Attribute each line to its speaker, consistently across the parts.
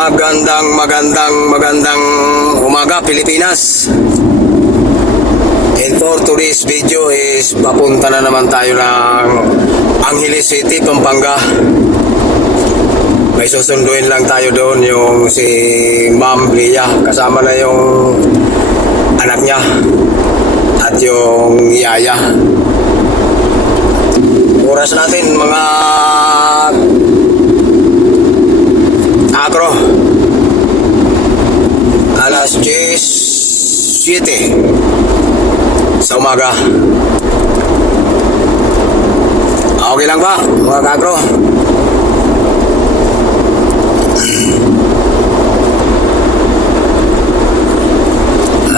Speaker 1: Magandang, magandang, magandang umaga Pilipinas. And for today's video is papunta na naman tayo ng Angeles City, Pampanga. May susunduin lang tayo doon yung si Ma'am Blia. Kasama na yung anak niya at yung yaya. Oras natin mga agro. Alas 10 sa umaga. Okay lang ba mga kagro?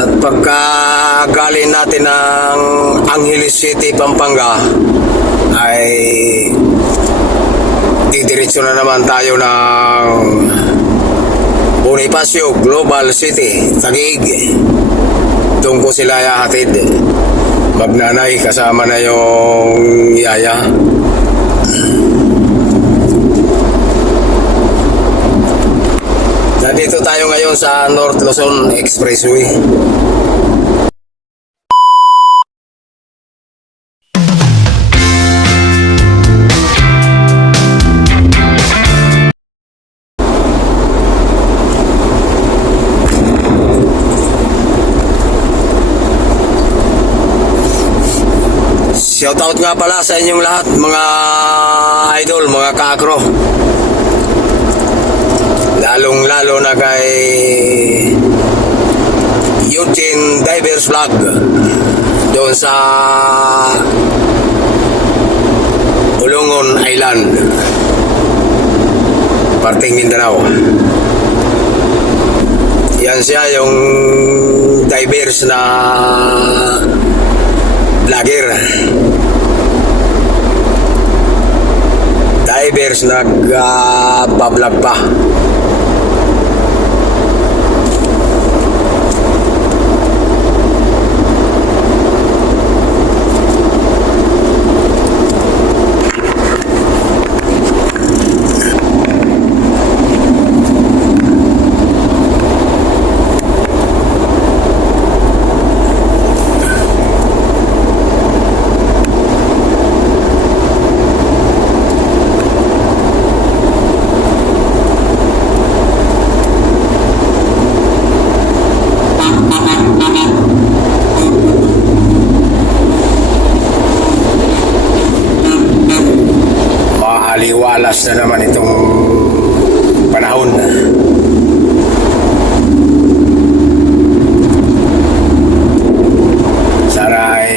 Speaker 1: At pagka galing natin ng Angeles City, Pampanga, ay didiretso na naman tayo ng Bonifacio Global City, Taguig. Doon ko sila yahatid. Magnanay kasama na yung yaya. Nandito tayo ngayon sa North Luzon Expressway. Shoutout nga pala sa inyong lahat, mga idol, mga kakro. Lalong-lalo na kay Eugene Divers Vlog. Doon sa Ulungon Island. Parting Mindanao. Yan siya yung divers na vlogger divers nag-vlog pa maaliwalas na naman itong panahon. Sana ay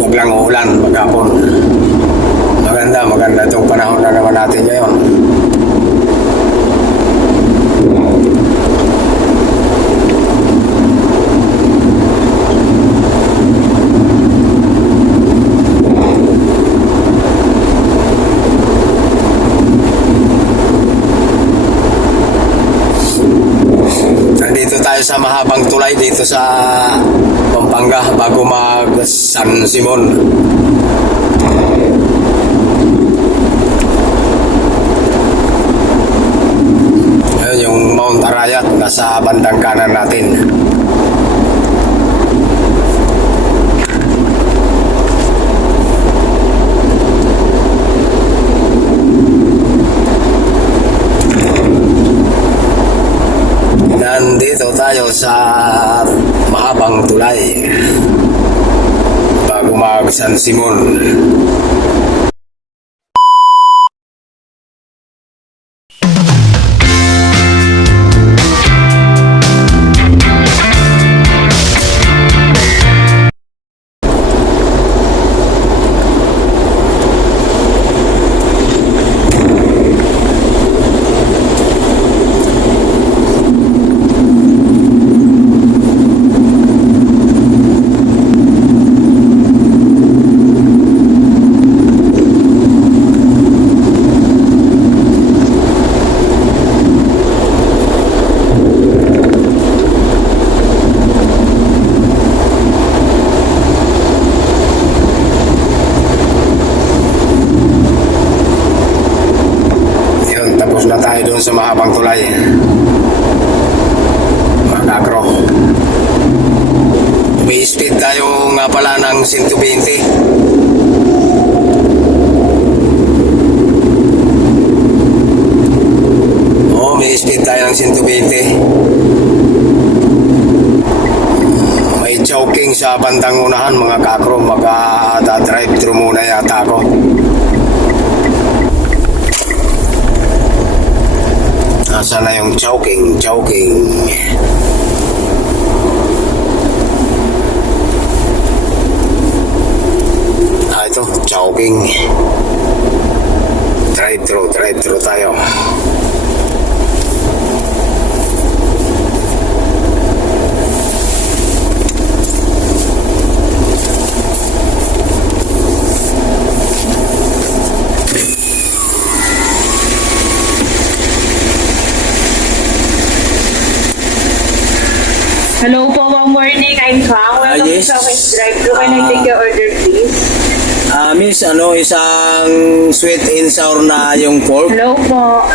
Speaker 1: huwag lang uulan maghapon. Maganda, maganda itong panahon na naman natin ngayon. Tayo sa mahabang tulay dito sa Pampanga bago mag San Simon. Ayun yung Mount Arayat nasa bandang kanan natin. Nandito tayo sa mahabang tulay bago mag San Simon. Pala ng 120. Oo, may speed tayo ng 120. May choking sa bandang unahan mga kakro. Mag-drive through muna yata ako. Nasaan na yung choking? Choking. Ah, ito. Choking. Drive through, drive through tayo.
Speaker 2: Hello po, one morning. I'm Kang. Welcome
Speaker 1: yes.
Speaker 2: to Southwest Drive. Thru Can I take your order?
Speaker 1: Miss, ano, isang sweet and sour na yung pork?
Speaker 2: Hello po.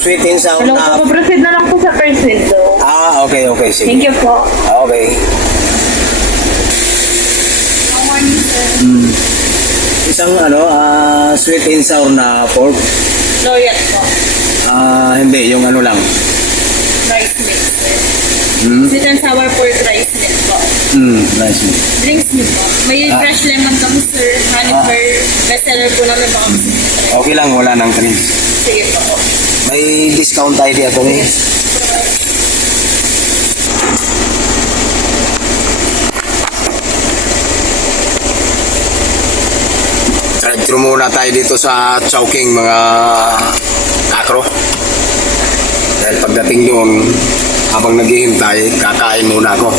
Speaker 1: Sweet and sour
Speaker 2: Hello
Speaker 1: na...
Speaker 2: po. Proceed na lang po sa first window.
Speaker 1: Ah, okay, okay, sige.
Speaker 2: Thank you po.
Speaker 1: Okay.
Speaker 2: Sir.
Speaker 1: Isang ano, ah, sweet and sour na pork.
Speaker 2: No, yet po.
Speaker 1: Ah, hindi, yung ano lang.
Speaker 2: Rice mix.
Speaker 1: Hmm,
Speaker 2: Sweet and sour pork rice
Speaker 1: hmm, nice.
Speaker 2: Drinks niyo po. May
Speaker 1: Ah.
Speaker 2: fresh lemon kami, sir. Honey
Speaker 1: Ah.
Speaker 2: bestseller po namin baka try.
Speaker 1: Okay lang, wala nang drinks.
Speaker 2: Sige po.
Speaker 1: May discount tayo dito, miss. Drive-thru muna tayo dito sa Chowking mga kakro. Dahil pagdating doon, habang naghihintay, kakain muna ako.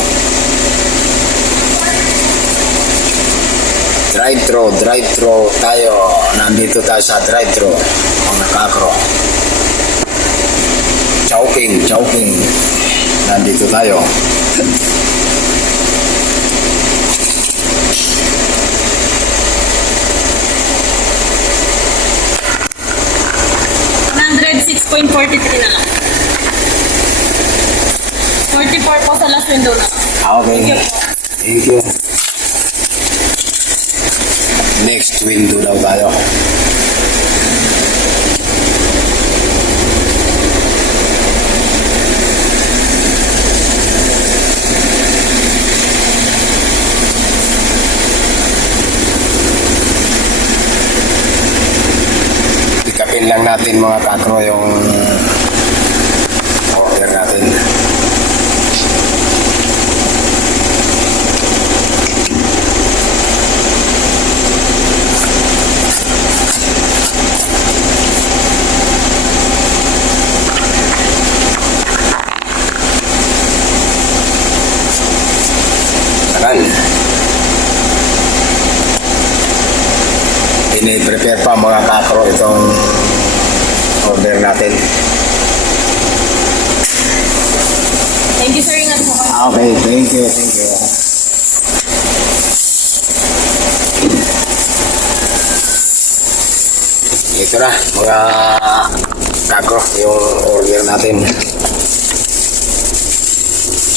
Speaker 1: Drive-thru, drive-thru tayo. Nandito tayo sa drive-thru, mga kakro. Chowking, Chowking. Nandito tayo.
Speaker 2: $106.43 na lang. 44 po sa last window na.
Speaker 1: Ah, Okay.
Speaker 2: Thank you.
Speaker 1: Thank you. Next window daw tayo. Pikapin lang natin mga kakro yung order natin. Tagal. Ini-prepare pa mga kakro itong order natin.
Speaker 2: Thank you, sir. Ingat po kayo.
Speaker 1: Okay, thank you, thank you. Ito na, mga kakro, yung order natin.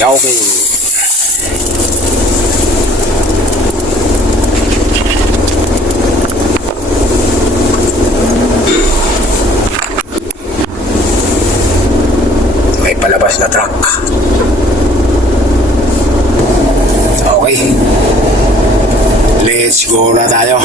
Speaker 1: Chowking. Na truck. Okay. Let's go na tayo.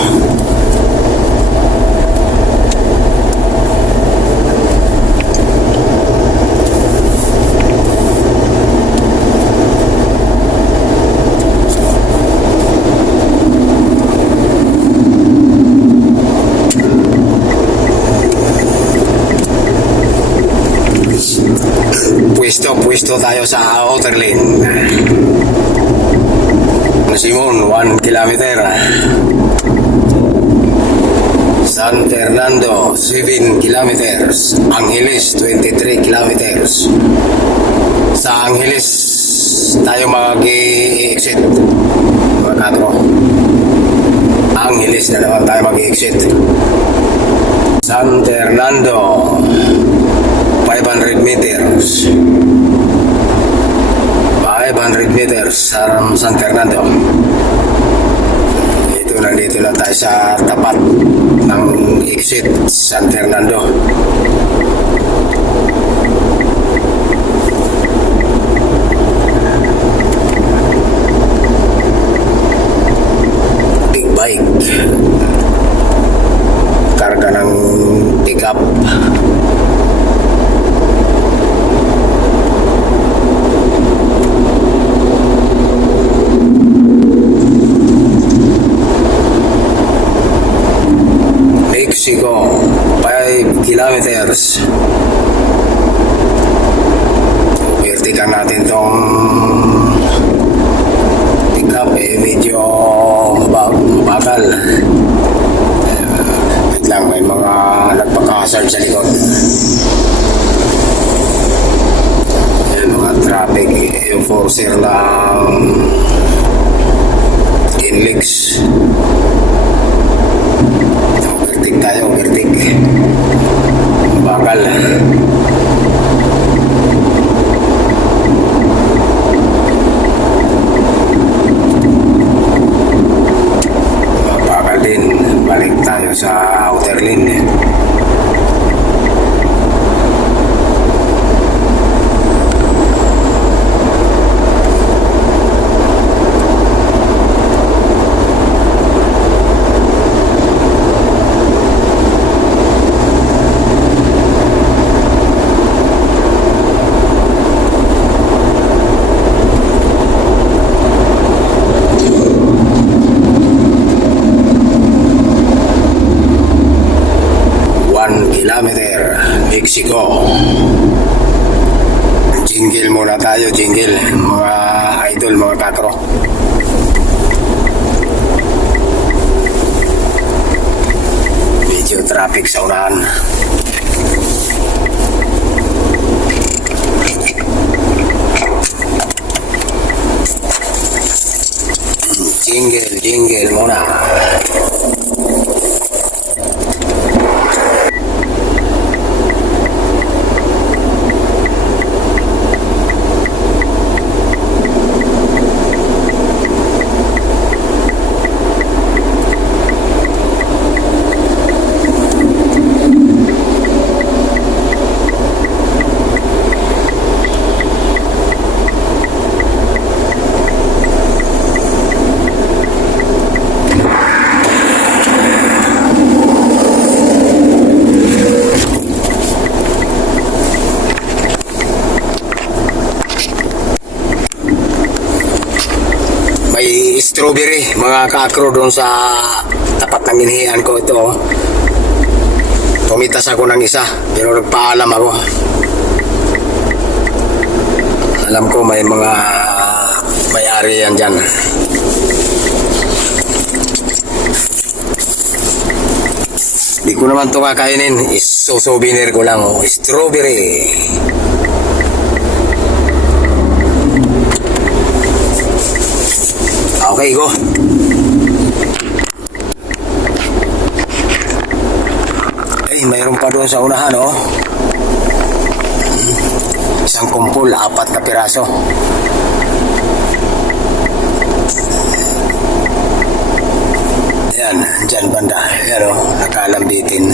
Speaker 1: Pwesto, pwesto tayo sa outer lane. Simon, 1 kilometer. San Fernando, 7 kilometers. Angeles, 23 kilometers. Sa Angeles, tayo mag-exit. Mga. Angeles na naman tayo mag-exit. San Fernando 500 meters. 500 meters from San Fernando. Ito nandito na tayo sa tapat ng exit San Fernando. Big bike. Karga ng pickup. Mexico 5 kilometers Vertikan natin tong pickup eh medyo mabag mabagal Wait lang, may mga nagpaka-hazard sa likod. Yan, mga traffic enforcer ng Inlex. Overtake tayo, overtake. Bagal. Bagal din. Balik tayo sa outer lane. Jingle muna tayo, jingle. Mga idol, mga kakro. Medyo traffic sa unahan. Jingle, jingle muna. may strawberry mga kakro doon sa tapat ng inihian ko ito tumitas ako ng isa pero nagpaalam ako. Alam ko may mga may-ari yan dyan. Di ko naman ito kakainin. Isusouvenir ko lang oh. strawberry. Okay, go. Ay, mayroon pa doon sa unahan, oh. Isang kumpul, apat na piraso. Yan, dyan banda. Yan, oh, nakalambitin.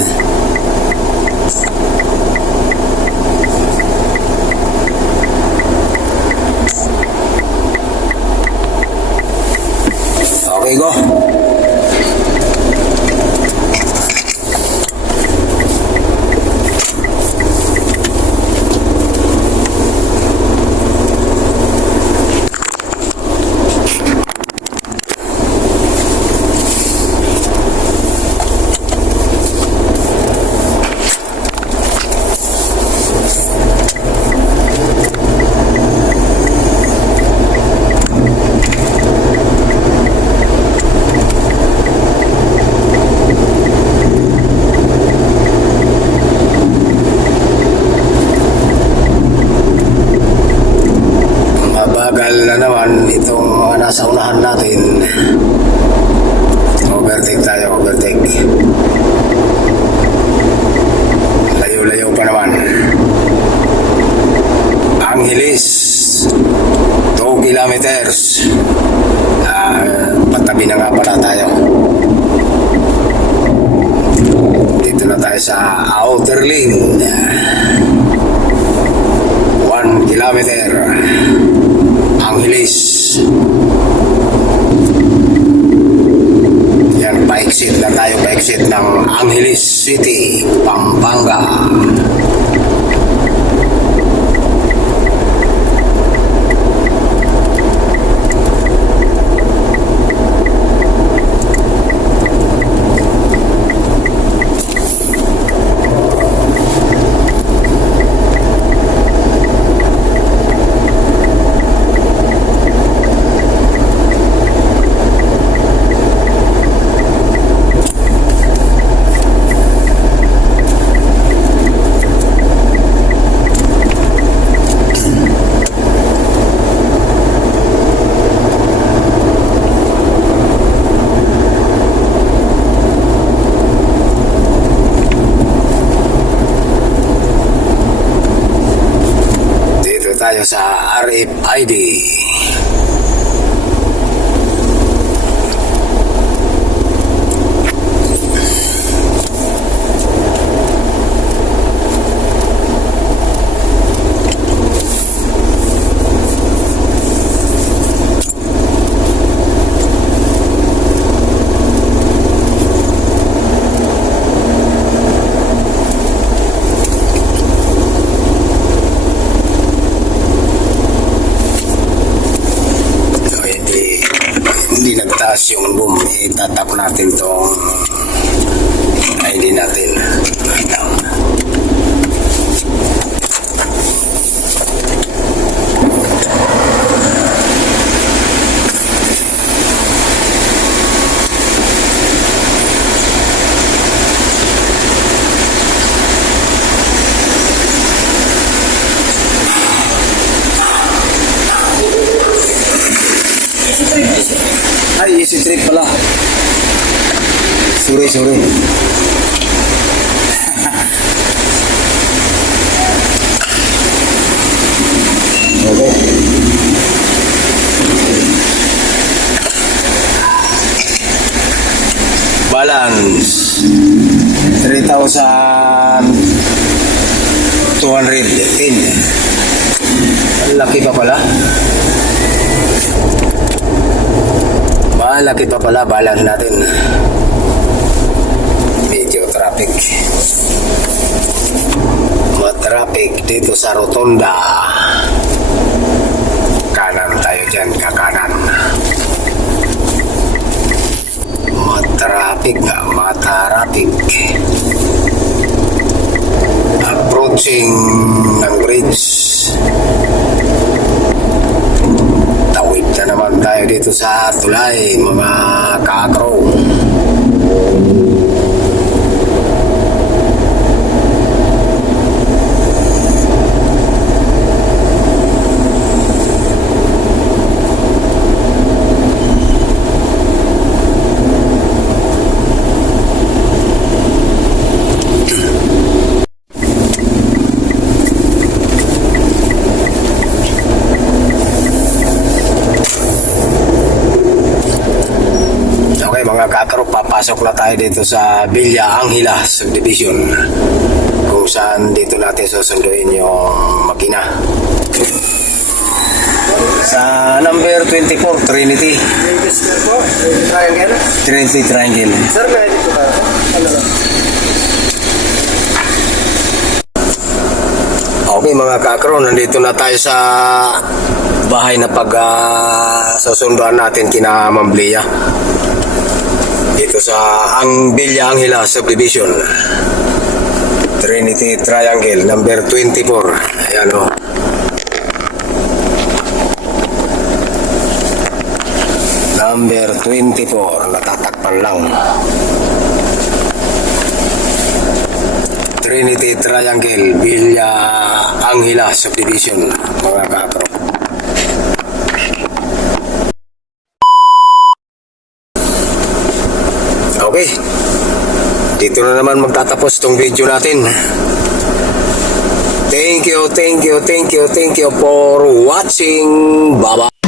Speaker 1: Sa outer lane. 1 kilometer. Angeles. Yan, pa-exit na tayo, pa-exit ng Angeles City, Pampanga. Sorry. Balance. 3,210. Ang laki pa pala. Malaki pa pala balance natin. Traffic. Matraffic dito sa Rotonda. Kanan tayo dyan, kakanan. Matraffic nga, matraffic. Approaching ng bridge. Tawid na naman tayo dito sa tulay, mga kakro. Papasok na tayo dito sa Villa Angela Subdivision kung saan dito natin susunduin yung makina. Sa number 24, Trinity.
Speaker 3: Triangle?
Speaker 1: Trinity Triangle.
Speaker 3: Sir, may dito ba? Ano?
Speaker 1: Okay mga kakro, nandito na tayo sa bahay na pag uh, susunduan natin kina Mamblia. Dito sa ang Villa Angela Subdivision. Trinity Triangle, number 24. Ayan o. Number 24, natatakpan lang. Trinity Triangle, Villa Angela Subdivision, mga kakro. Okay. Dito na naman magtatapos tong video natin. Thank you, thank you, thank you, thank you for watching. Bye-bye.